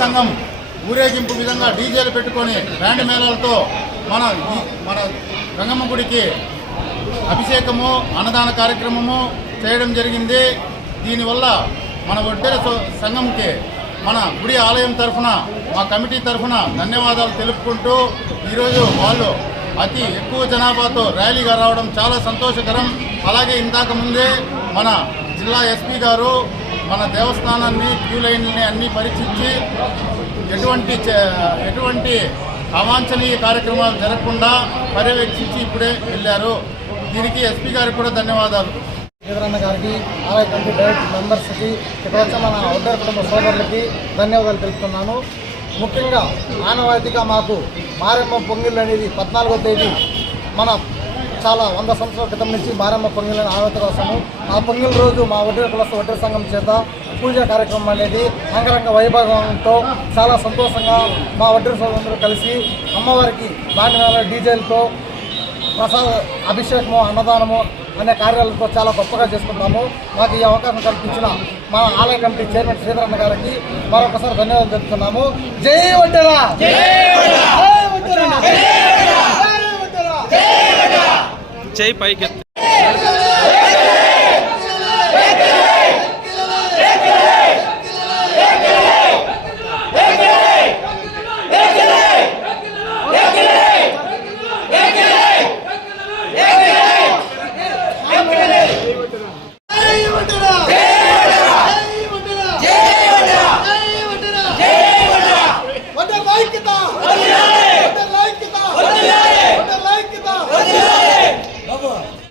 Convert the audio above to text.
సంఘం ఊరేగింపు విధంగా డీజేలు పెట్టుకొని బ్యాండ్ మేళాలతో మన మన గంగమ్మ గుడికి అభిషేకము అన్నదాన కార్యక్రమము చేయడం జరిగింది. దీనివల్ల మన ఒడ్డెర సంఘంకి మన గుడి ఆలయం తరఫున మా కమిటీ తరఫున ధన్యవాదాలు తెలుపుకుంటూ ఈరోజు వాళ్ళు అతి ఎక్కువ జనాభాతో ర్యాలీగా రావడం చాలా సంతోషకరం. అలాగే ఇందాక ముందే మన జిల్లా ఎస్పీ గారు మన దేవస్థానాన్ని క్యూ లైన్ని అన్నీ పరీక్షించి ఎటువంటి చే- ఎటువంటి అవాంఛనీయ కార్యక్రమాలు జరగకుండా పర్యవేక్షించి ఇప్పుడే వెళ్ళారు. దీనికి ఎస్పీ గారికి కూడా ధన్యవాదాలు. శ్రీధరన్న గారికి ఆలయ కమిటీ డైరెక్ట్ మెంబర్స్కి ఇక్కడ వచ్చిన మన ఉద్దర కుటుంబ సోదరులకి ధన్యవాదాలు తెలుపుతున్నాను. ముఖ్యంగా ఆనవాయితీగా మాకు మారెమ్మ పొంగిళ్ళు అనేది పద్నాలుగో తేదీ మన చాలా వంద సంవత్సరాల క్రితం నుంచి మారమ్మ పొంగిలని ఆనవాయితీ కోసము ఆ పొంగిల రోజు మా వడ్డీల కులస వడ్డీల సంఘం చేత పూజా కార్యక్రమం అనేది అంగరంగ వైభవంతో చాలా సంతోషంగా మా వడ్డీల సోదరులందరూ కలిసి అమ్మవారికి బాండినాల డీజేలతో ప్రసాద అభిషేకము అన్నదానము అనే కార్యాలతో చాలా గొప్పగా చేసుకుంటాము. మాకు ఈ అవకాశం కల్పించిన మా ఆలయ కమిటీ చైర్మన్ శ్రీధరన్న గారికి మరొకసారి ధన్యవాదాలు తెలుపుతున్నాము. జై వడ్డెరా చేయి పైకెత్తి Vai que dá!